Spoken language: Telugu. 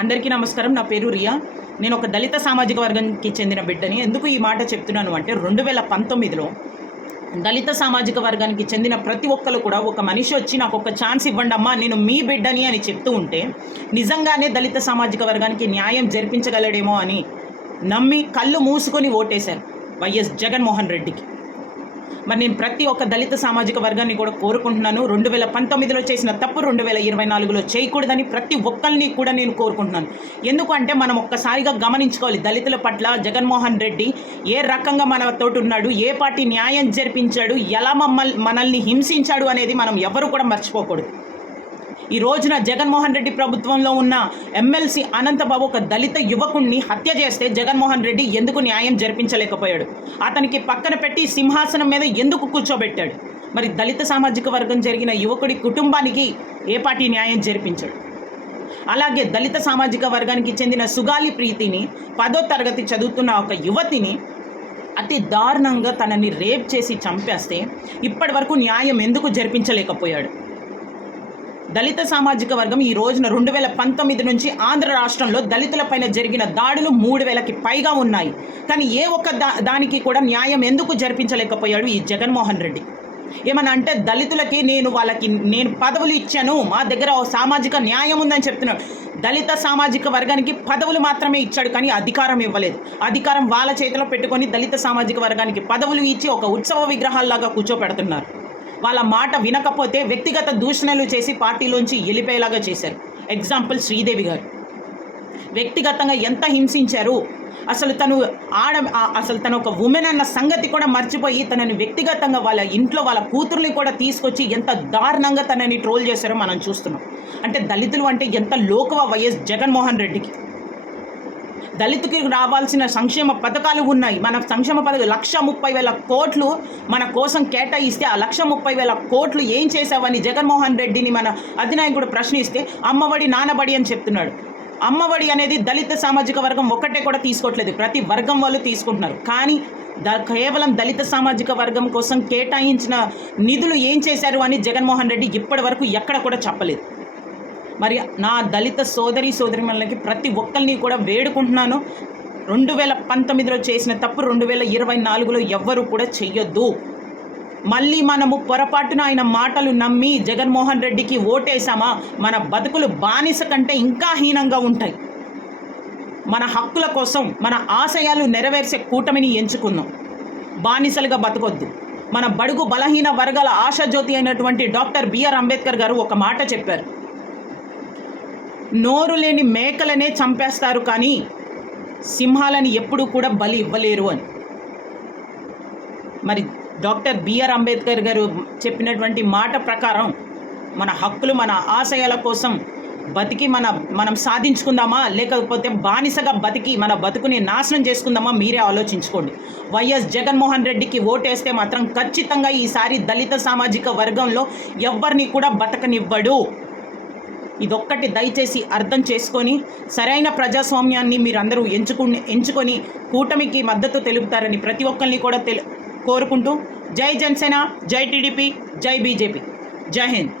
అందరికీ నమస్కారం. నా పేరు రియా. నేను ఒక దళిత సామాజిక వర్గానికి చెందిన బిడ్డని. ఎందుకు ఈ మాట చెప్తున్నాను అంటే 2019లో దళిత సామాజిక వర్గానికి చెందిన ప్రతి ఒక్కరు కూడా ఒక మనిషి వచ్చి నాకు ఒక ఛాన్స్ ఇవ్వండి అమ్మా, నేను మీ బిడ్డని అని చెప్తూ ఉంటే నిజంగానే దళిత సామాజిక వర్గానికి న్యాయం జరిపించగలడేమో అని నమ్మి కళ్ళు మూసుకొని ఓటేశారు వైఎస్ జగన్మోహన్ రెడ్డికి. మరి నేను ప్రతి ఒక్క దళిత సామాజిక వర్గాన్ని కూడా కోరుకుంటున్నాను. 2019లో చేసిన తప్పు 2024లో చేయకూడదని ప్రతి ఒక్కరిని కూడా నేను కోరుకుంటున్నాను. ఎందుకంటే మనం ఒక్కసారిగా గమనించుకోవాలి, దళితుల పట్ల జగన్మోహన్ రెడ్డి ఏ రకంగా మనతోటి ఉన్నాడు, ఏ పార్టీ న్యాయం జరిపించాడు, ఎలా మనల్ని హింసించాడు అనేది మనం ఎవరు కూడా మర్చిపోకూడదు. ఈ రోజున జగన్మోహన్ రెడ్డి ప్రభుత్వంలో ఉన్న ఎమ్మెల్సీ అనంతబాబు ఒక దళిత యువకుణ్ణి హత్య చేస్తే జగన్మోహన్ రెడ్డి ఎందుకు న్యాయం జరిపించలేకపోయాడు? అతనికి పక్కన పెట్టి సింహాసనం మీద ఎందుకు కూర్చోబెట్టాడు? మరి దళిత సామాజిక వర్గం జరిగిన యువకుడి కుటుంబానికి ఏ పార్టీ న్యాయం జరిపించాడు? అలాగే దళిత సామాజిక వర్గానికి చెందిన సుగాలి ప్రీతిని 10వ తరగతి చదువుతున్న ఒక యువతిని అతి దారుణంగా తనని రేప్ చేసి చంపేస్తే ఇప్పటి వరకు న్యాయం ఎందుకు జరిపించలేకపోయాడు? దళిత సామాజిక వర్గం ఈ రోజున 2019 నుంచి ఆంధ్ర రాష్ట్రంలో దళితులపైన జరిగిన దాడులు 3000కి పైగా ఉన్నాయి. కానీ ఏ ఒక్క దానికి కూడా న్యాయం ఎందుకు జరిపించలేకపోయాడు ఈ జగన్మోహన్ రెడ్డి? ఏమన్నా అంటే దళితులకి నేను పదవులు ఇచ్చాను, మా దగ్గర సామాజిక న్యాయం ఉందని చెప్తున్నాడు. దళిత సామాజిక వర్గానికి పదవులు మాత్రమే ఇచ్చాడు, కానీ అధికారం ఇవ్వలేదు. అధికారం వాళ్ళ చేతిలో పెట్టుకొని దళిత సామాజిక వర్గానికి పదవులు ఇచ్చి ఒక ఉత్సవ విగ్రహాల్లాగా కూర్చోపెడుతున్నారు. వాళ్ళ మాట వినకపోతే వ్యక్తిగత దూషణలు చేసి పార్టీలోంచి వెళ్ళిపోయేలాగా చేశారు. ఎగ్జాంపుల్ శ్రీదేవి గారు వ్యక్తిగతంగా ఎంత హింసించారు. అసలు తను ఒక ఉమెన్ అన్న సంగతి కూడా మర్చిపోయి తనని వ్యక్తిగతంగా వాళ్ళ ఇంట్లో వాళ్ళ కూతుర్ని కూడా తీసుకొచ్చి ఎంత దారుణంగా తనని ట్రోల్ చేశారో మనం చూస్తున్నాం. అంటే దళితులు అంటే ఎంత లోకువ వైఎస్ జగన్మోహన్ రెడ్డికి. దళితుకి రావాల్సిన సంక్షేమ పథకాలు ఉన్నాయి. మన సంక్షేమ పథకాలు 1,30,000 కోట్లు మన కోసం కేటాయిస్తే ఆ 1,30,000 కోట్లు ఏం చేసావని జగన్మోహన్ రెడ్డిని మన అధినాయకుడు ప్రశ్నిస్తే అమ్మఒడి నానబడి అని చెప్తున్నాడు. అమ్మఒడి అనేది దళిత సామాజిక వర్గం ఒక్కటే కూడా తీసుకోవట్లేదు, ప్రతి వర్గం వాళ్ళు తీసుకుంటున్నారు. కానీ కేవలం దళిత సామాజిక వర్గం కోసం కేటాయించిన నిధులు ఏం చేశారు అని జగన్మోహన్ రెడ్డి ఇప్పటి వరకు ఎక్కడ కూడా చెప్పలేదు. మరి నా దళిత సోదరిమణులకి ప్రతి ఒక్కరిని కూడా వేడుకుంటున్నాను, 2019లో చేసిన తప్పు 2024లో ఎవ్వరూ కూడా చెయ్యొద్దు. మళ్ళీ మనము పొరపాటున ఆయన మాటలు నమ్మి జగన్మోహన్ రెడ్డికి ఓటేసామా, మన బతుకులు బానిస కంటే ఇంకా హీనంగా ఉంటాయి. మన హక్కుల కోసం మన ఆశయాలు నెరవేర్చే కూటమిని ఎంచుకుందాం. బానిసలుగా బతకొద్దు. మన బడుగు బలహీన వర్గాల ఆశాజ్యోతి అయినటువంటి డాక్టర్ బిఆర్ అంబేద్కర్ గారు ఒక మాట చెప్పారు, నోరు లేని మేకలనే చంపేస్తారు కానీ సింహాలని ఎప్పుడూ కూడా బలి ఇవ్వలేరు అని. మరి డాక్టర్ బిఆర్ అంబేద్కర్ గారు చెప్పినటువంటి మాట ప్రకారం మన హక్కులు మన ఆశయాల కోసం బతికి మనం సాధించుకుందామా, లేకపోతే బానిసగా బతికి మన బతుకుని నాశనం చేసుకుందామా? మీరే ఆలోచించుకోండి. వైఎస్ జగన్మోహన్ రెడ్డికి ఓటేస్తే మాత్రం ఖచ్చితంగా ఈసారి దళిత సామాజిక వర్గంలో ఎవరిని కూడా బతకనివ్వడు. ఇదొక్కటి దయచేసి అర్థం చేసుకొని సరైన ప్రజాస్వామ్యాన్ని మీరందరూ ఎంచుకొని కూటమికి మద్దతు తెలుపుతారని ప్రతి ఒక్కరిని కూడా కోరుకుంటూ జై జనసేన, జై టీడీపీ, జై బీజేపీ, జై హింద్.